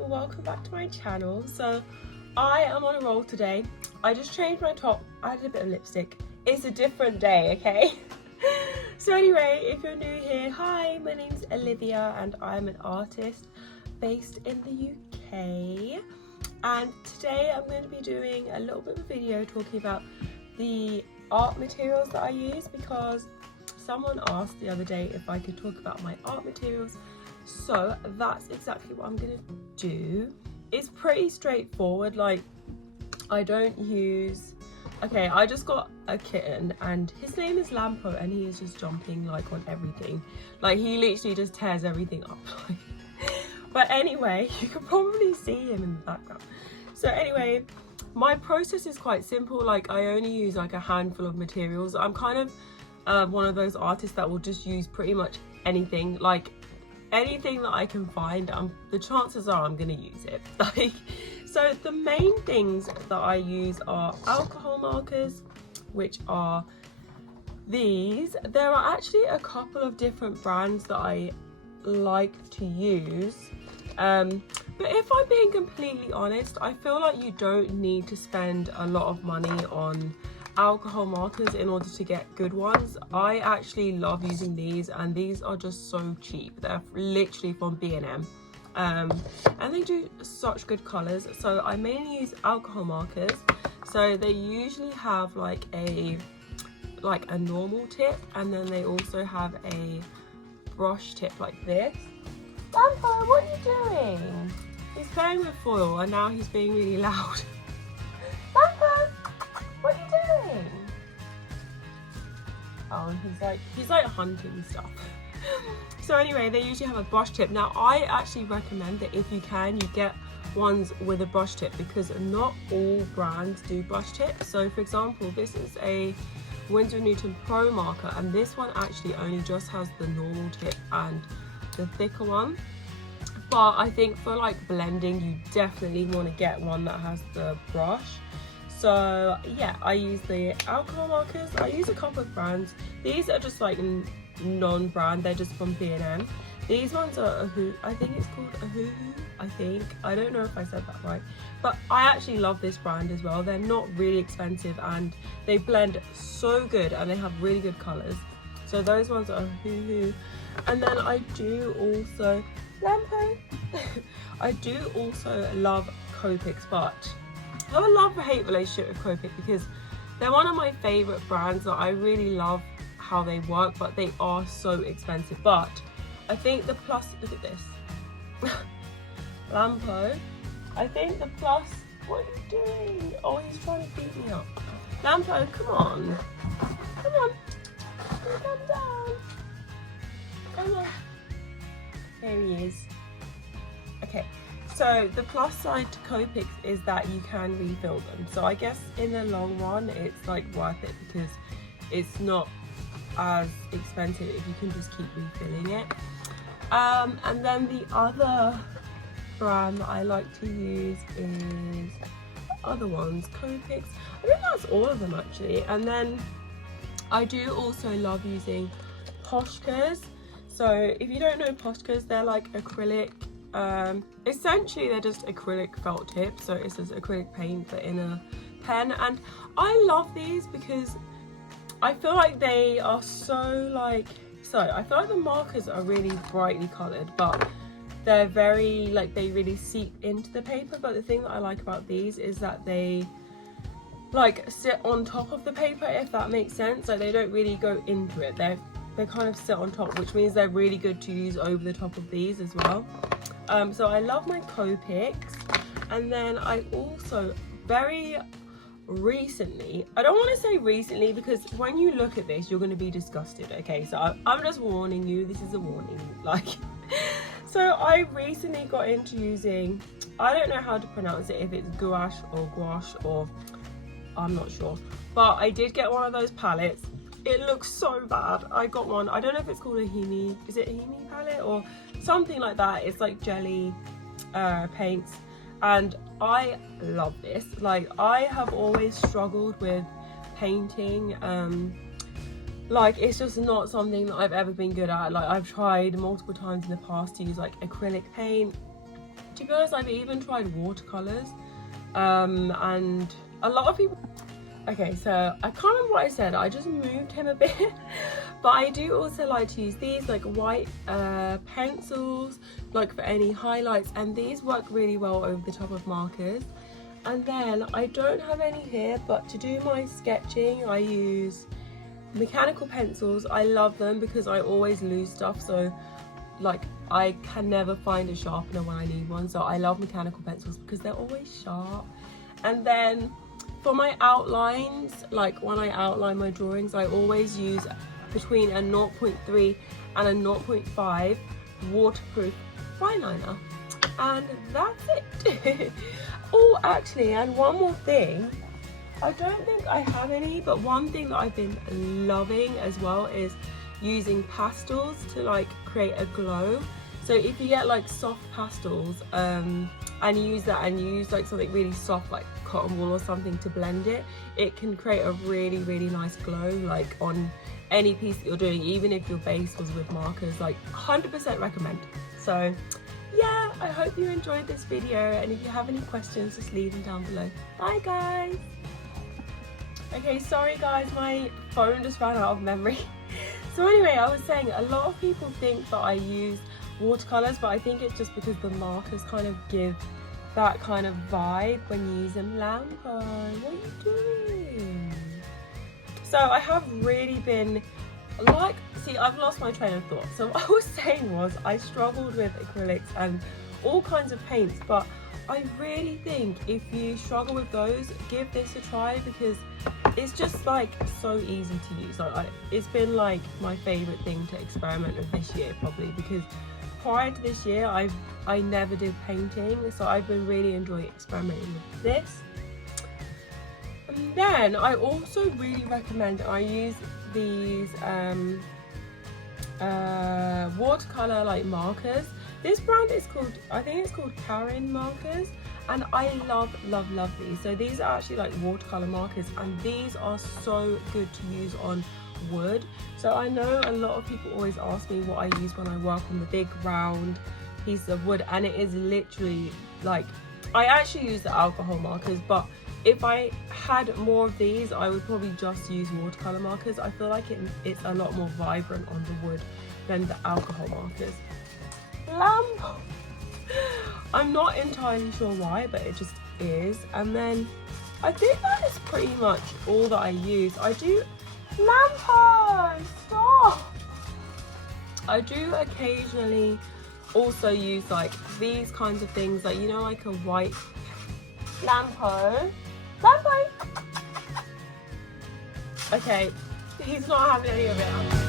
welcome back to my channel. So I am on a roll today. I just changed my top, I added a bit of lipstick. It's a different day, okay? So anyway, if you're new here, hi, my name's Olivia and I'm an artist based in the UK. And today I'm going to be doing a little bit of a video talking about the art materials that I use, because someone asked the other day if I could talk about my art materials. So that's exactly what I'm gonna do. It's pretty straightforward. Like, I don't use, okay, I just got a kitten and his name is Lampo and he is just jumping like on everything. Like, he literally just tears everything up. But anyway, you can probably see him in the background. So anyway, my process is quite simple. Like, I only use like a handful of materials. I'm kind of one of those artists that will just use pretty much anything. Like, anything that I can find, the chances are I'm gonna use it. Like, so the main things that I use are alcohol markers, which are these. There are actually a couple of different brands that I like to use, but if I'm being completely honest, I feel like you don't need to spend a lot of money on alcohol markers in order to get good ones. I actually love using these, and these are just so cheap. They're literally from B&M, and they do such good colors. So I mainly use alcohol markers. So they usually have like a normal tip, and then they also have a brush tip like this. Lampo, what are you doing? He's playing with foil and now he's being really loud. Lampo, what are you doing? Oh, he's like hunting stuff. So anyway, they usually have a brush tip. Now, I actually recommend that if you can, you get ones with a brush tip, because not all brands do brush tips. So for example, this is a Winsor & Newton Pro marker, and this one actually only just has the normal tip and the thicker one. But I think for like blending, you definitely want to get one that has the brush. So yeah, I use the alcohol markers. I use a couple of brands. These are just like non-brand, they're just from B&M. These ones are I think it's called Ohuhu, I think. I don't know if I said that right, but I actually love this brand as well. They're not really expensive and they blend so good and they have really good colors. So those ones are Ohuhu. And then I do also, Lampo, I do also love Copics, but I have a love-hate relationship with Copic because they're one of my favorite brands that I really love how they work, but they are so expensive. But I think the plus, look at this. Lampo, I think the plus, what are you doing? Oh, he's trying to beat me up. Lampo, come on. Come on. Come down. Come on. There he is. Okay. So the plus side to Copics is that you can refill them. So I guess in the long run, it's like worth it because it's not as expensive if you can just keep refilling it. And then the other brand that I like to use is other ones, Copics. I think that's all of them actually. And then I do also love using Poscas. So if you don't know Poscas, they're like acrylic. Essentially they're just acrylic felt tips, so it's just acrylic paint but in a pen, and I love these because I feel like they are I feel like the markers are really brightly coloured, but they're very they really seep into the paper. But the thing that I like about these is that they like sit on top of the paper, if that makes sense. Like, they don't really go into it, they kind of sit on top, which means they're really good to use over the top of these as well. So I love my Copics. And then I also very recently, I don't want to say recently because when you look at this you're going to be disgusted, okay? So I'm just warning you, this is a warning. Like, so I recently got into using, I don't know how to pronounce it, if it's gouache or I'm not sure, but I did get one of those palettes. It looks so bad. I got one, I don't know if it's called a Himi, is it a Himi palette or something like that. It's like jelly paints, and I love this. Like, I have always struggled with painting. Like, it's just not something that I've ever been good at. Like, I've tried multiple times in the past to use like acrylic paint, to be honest, I've even tried watercolors, and a lot of people. Okay, so I can't remember what I said. I just moved him a bit. But I do also like to use these like white pencils, like for any highlights, and these work really well over the top of markers. And then I don't have any here, but to do my sketching I use mechanical pencils. I love them because I always lose stuff, so like I can never find a sharpener when I need one, so I love mechanical pencils because they're always sharp. And then for my outlines, like when I outline my drawings, I always use between a 0.3 and a 0.5 waterproof fine liner, and that's it. Oh, actually, and one more thing, I don't think I have any, but one thing that I've been loving as well is using pastels to like create a glow. So if you get like soft pastels and you use that, and you use like something really soft like cotton wool or something to blend it, it can create a really, really nice glow like on any piece that you're doing, even if your base was with markers. Like 100% recommend. So yeah, I hope you enjoyed this video, and if you have any questions, just leave them down below. Bye guys. Okay, sorry guys, my phone just ran out of memory. So anyway, I was saying a lot of people think that I use watercolors, but I think it's just because the markers kind of give that kind of vibe when you use them. Lampo, what are you doing? So I have really been like, see, I've lost my train of thought. So what I was saying was I struggled with acrylics and all kinds of paints, but I really think if you struggle with those, give this a try, because it's just like so easy to use. Like it's been like my favorite thing to experiment with this year, probably, because prior to this year I never did painting, so I've been really enjoying experimenting with this. And then I also really recommend, I use these watercolor like markers. This brand is called, I think it's called Karin markers, and I love these. So these are actually like watercolor markers, and these are so good to use on wood. So I know a lot of people always ask me what I use when I work on the big round piece of wood, and it is literally like, I actually use the alcohol markers, but if I had more of these, I would probably just use watercolor markers. I feel like it's a lot more vibrant on the wood than the alcohol markers. Lamp. I'm not entirely sure why, but it just is. And then I think that is pretty much all that I use. I do, Lampo, stop! I do occasionally also use like these kinds of things, like, you know, like a white Lampo. Okay, he's not having any of it.